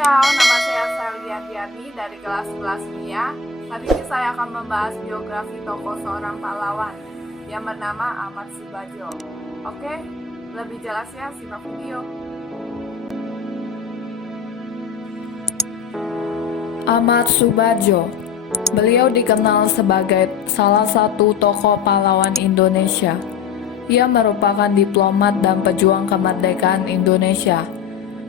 Ciao, nama saya Celia Diani dari kelas 11 MIA. Hari ini saya akan membahas biografi tokoh seorang pahlawan yang bernama Ahmad Subadjo. Oke, lebih jelasnya simak video. Ahmad Subadjo. Beliau dikenal sebagai salah satu tokoh pahlawan Indonesia. Ia merupakan diplomat dan pejuang kemerdekaan Indonesia.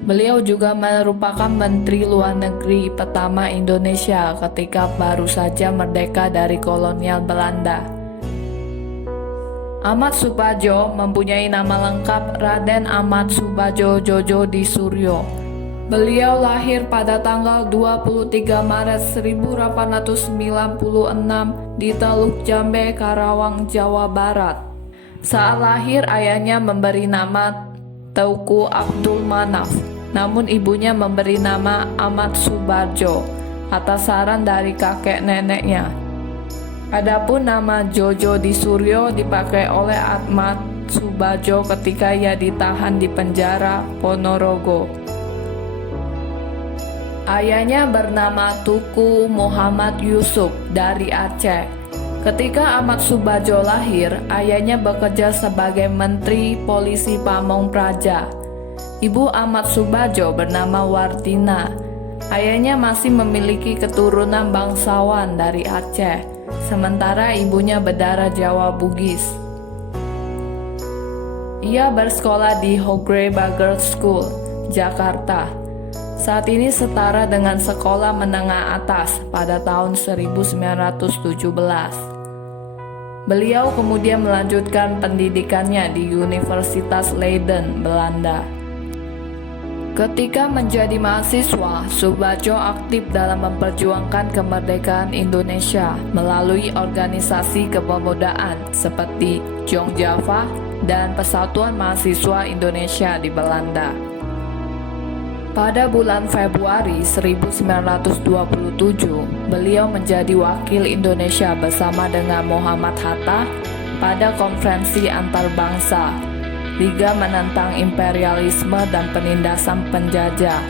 Beliau juga merupakan Menteri Luar Negeri pertama Indonesia ketika baru saja merdeka dari kolonial Belanda. Ahmad Subadjo mempunyai nama lengkap Raden Ahmad Subadjo Djojo di Suryo. Beliau lahir pada tanggal 23 Maret 1896 di Teluk Jambe, Karawang, Jawa Barat. Saat lahir ayahnya memberi nama Teuku Abdul Manaf, namun ibunya memberi nama Ahmad Subadjo atas saran dari kakek neneknya. Adapun nama Djojo di Suryo dipakai oleh Ahmad Subadjo ketika ia ditahan di penjara Ponorogo. Ayahnya bernama Tuku Muhammad Yusuf dari Aceh. Ketika Ahmad Subadjo lahir, ayahnya bekerja sebagai Menteri Polisi Pamong Praja. Ibu Ahmad Subadjo bernama Wartina. Ayahnya masih memiliki keturunan bangsawan dari Aceh, sementara ibunya berdarah Jawa Bugis. Ia bersekolah di Hogre Bagger School, Jakarta. Saat ini setara dengan sekolah menengah atas pada tahun 1917. Beliau kemudian melanjutkan pendidikannya di Universitas Leiden, Belanda. Ketika menjadi mahasiswa, Subadjo aktif dalam memperjuangkan kemerdekaan Indonesia melalui organisasi kepemudaan seperti Jong Java dan Persatuan Mahasiswa Indonesia di Belanda. Pada bulan Februari 1927, beliau menjadi wakil Indonesia bersama dengan Muhammad Hatta pada konferensi antarbangsa Liga Menentang Imperialisme dan Penindasan Penjajah,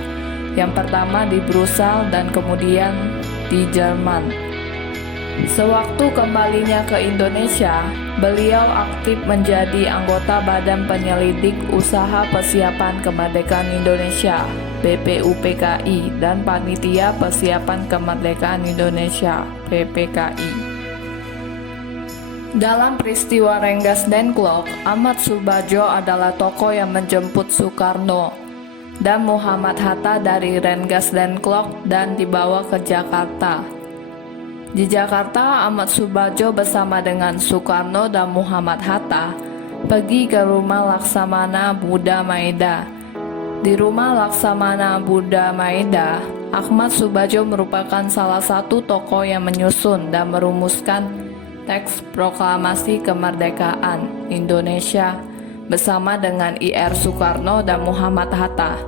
yang pertama di Brussels dan kemudian di Jerman. Sewaktu kembalinya ke Indonesia, beliau aktif menjadi anggota Badan Penyelidik Usaha Persiapan Kemerdekaan Indonesia (BPUPKI) dan Panitia Persiapan Kemerdekaan Indonesia (PPKI). Dalam peristiwa Rengas Dengklok, Ahmad Subadjo adalah tokoh yang menjemput Soekarno dan Muhammad Hatta dari Rengas Dengklok dan dibawa ke Jakarta. Di Jakarta, Ahmad Subadjo bersama dengan Soekarno dan Muhammad Hatta pergi ke rumah Laksamana Buddha Maeda. Di rumah Laksamana Buddha Maeda, Ahmad Subadjo merupakan salah satu tokoh yang menyusun dan merumuskan teks proklamasi kemerdekaan Indonesia bersama dengan Ir Soekarno dan Muhammad Hatta.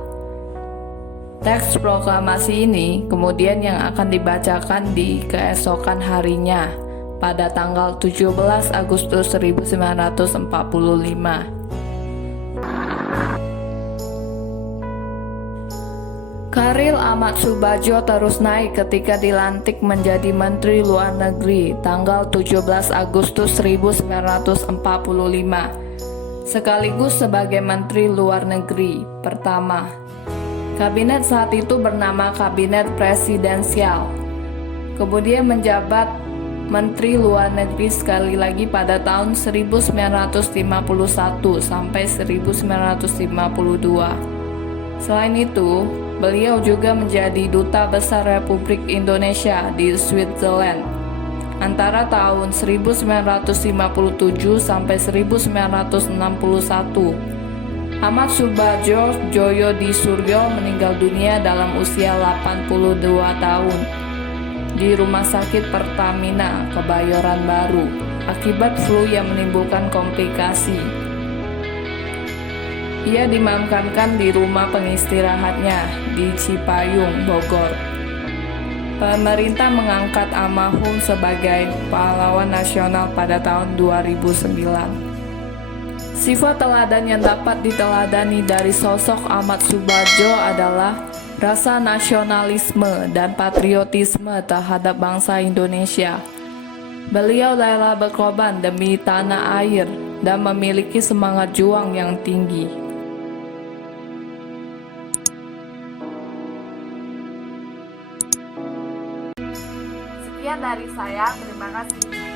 Teks proklamasi ini kemudian yang akan dibacakan di keesokan harinya pada tanggal 17 Agustus 1945. Karir Ahmad Subadjo terus naik ketika dilantik menjadi Menteri Luar Negeri tanggal 17 Agustus 1945, sekaligus sebagai Menteri Luar Negeri pertama. Kabinet saat itu bernama Kabinet Presidensial. Kemudian menjabat Menteri Luar Negeri sekali lagi pada tahun 1951 sampai 1952. Selain itu, beliau juga menjadi Duta Besar Republik Indonesia di Switzerland antara tahun 1957 sampai 1961. Ahmad Subadjo Djojo di Suryo meninggal dunia dalam usia 82 tahun di Rumah Sakit Pertamina, Kebayoran Baru, akibat flu yang menimbulkan komplikasi. Ia dimakamkan di rumah pengistirahatnya di Cipayung, Bogor. Pemerintah mengangkat almarhum sebagai pahlawan nasional pada tahun 2009. Sifat teladan yang dapat diteladani dari sosok Ahmad Subadjo adalah rasa nasionalisme dan patriotisme terhadap bangsa Indonesia. Beliau rela berkorban demi tanah air dan memiliki semangat juang yang tinggi. Sekian dari saya, terima kasih.